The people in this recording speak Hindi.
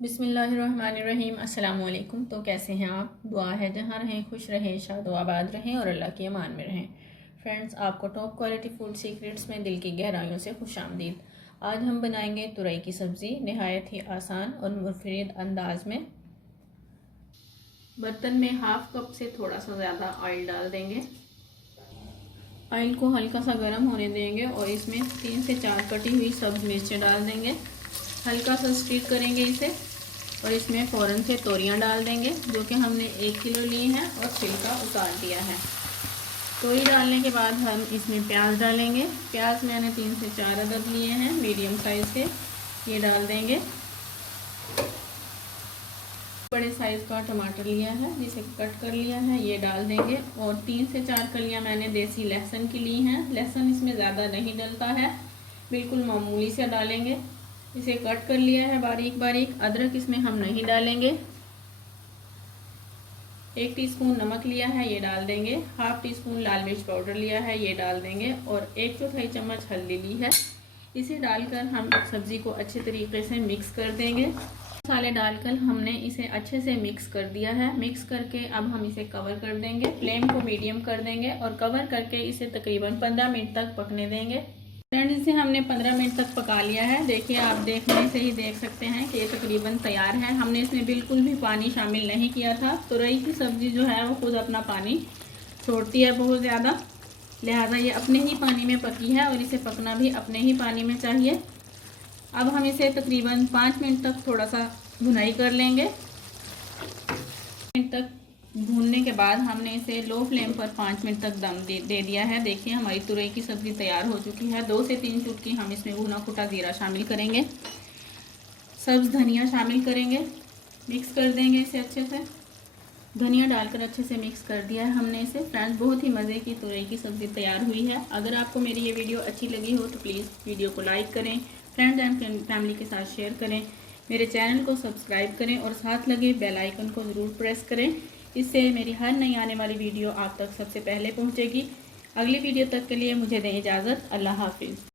बिस्मिल्लाहिर्रहमानिर्रहीम। अस्सलाम वालेकुम। तो कैसे हैं आप? दुआ है जहाँ रहें खुश रहें, शाद व आबाद रहें और अल्लाह की अमान में रहें। फ्रेंड्स, आपको टॉप क्वालिटी फूड सीक्रेट्स में दिल की गहराइयों से खुशामदीद। आज हम बनाएंगे तुरई की सब्ज़ी, नहायत ही आसान और मुफीद अंदाज में। बर्तन में हाफ कप से थोड़ा सा ज़्यादा ऑयल डाल देंगे। ऑयल को हल्का सा गर्म होने देंगे और इसमें 3 से 4 कटी हुई सब्ज़ मिर्चें डाल देंगे। हल्का सा स्टीर करेंगे इसे और इसमें फ़ौरन से तोरियां डाल देंगे, जो कि हमने 1 किलो ली हैं और छिलका उतार दिया है। तोरी डालने के बाद हम इसमें प्याज डालेंगे। प्याज मैंने 3 से 4 अदद लिए हैं मीडियम साइज़ के, ये डाल देंगे। बड़े साइज़ का टमाटर लिया है जिसे कट कर लिया है, ये डाल देंगे। और 3 से 4 कलियां मैंने देसी लहसुन की ली हैं। लहसुन इसमें ज़्यादा नहीं डलता है, बिल्कुल मामूली से डालेंगे। इसे कट कर लिया है बारीक बारीक। अदरक इसमें हम नहीं डालेंगे। 1 टीस्पून नमक लिया है, ये डाल देंगे। हाफ टी स्पून लाल मिर्च पाउडर लिया है, ये डाल देंगे। और 1/4 चम्मच हल्दी ली है। इसे डालकर हम सब्ज़ी को अच्छे तरीके से मिक्स कर देंगे। मसाले डालकर हमने इसे अच्छे से मिक्स कर दिया है। मिक्स करके अब हम इसे कवर कर देंगे। फ्लेम को मीडियम कर देंगे और कवर करके इसे तकरीबन 15 मिनट तक पकने देंगे। फ्रेंड्स, इसे हमने 15 मिनट तक पका लिया है। देखिए, आप देखने से ही देख सकते हैं कि ये तकरीबन तैयार है। हमने इसमें बिल्कुल भी पानी शामिल नहीं किया था। तुरई की सब्ज़ी जो है वो खुद अपना पानी छोड़ती है बहुत ज़्यादा, लिहाजा ये अपने ही पानी में पकी है और इसे पकना भी अपने ही पानी में चाहिए। अब हम इसे तकरीबन 5 मिनट तक थोड़ा सा भुनाई कर लेंगे। 5 मिनट तक भूनने के बाद हमने इसे लो फ्लेम पर 5 मिनट तक दम दे दिया है। देखिए, हमारी तुरई की सब्ज़ी तैयार हो चुकी है। 2 से 3 चुटकी हम इसमें भुना कुटा ज़ीरा शामिल करेंगे। सब्ज़ धनिया शामिल करेंगे, मिक्स कर देंगे इसे अच्छे से। धनिया डालकर अच्छे से मिक्स कर दिया है हमने इसे। फ्रेंड्स, बहुत ही मज़े की तुरई की सब्ज़ी तैयार हुई है। अगर आपको मेरी ये वीडियो अच्छी लगी हो तो प्लीज़ वीडियो को लाइक करें, फ्रेंड्स एंड फैमिली के साथ शेयर करें, मेरे चैनल को सब्सक्राइब करें और साथ लगे बेल आइकन को ज़रूर प्रेस करें। इससे मेरी हर नई आने वाली वीडियो आप तक सबसे पहले पहुंचेगी। अगली वीडियो तक के लिए मुझे दें इजाज़त। अल्लाह हाफिज़।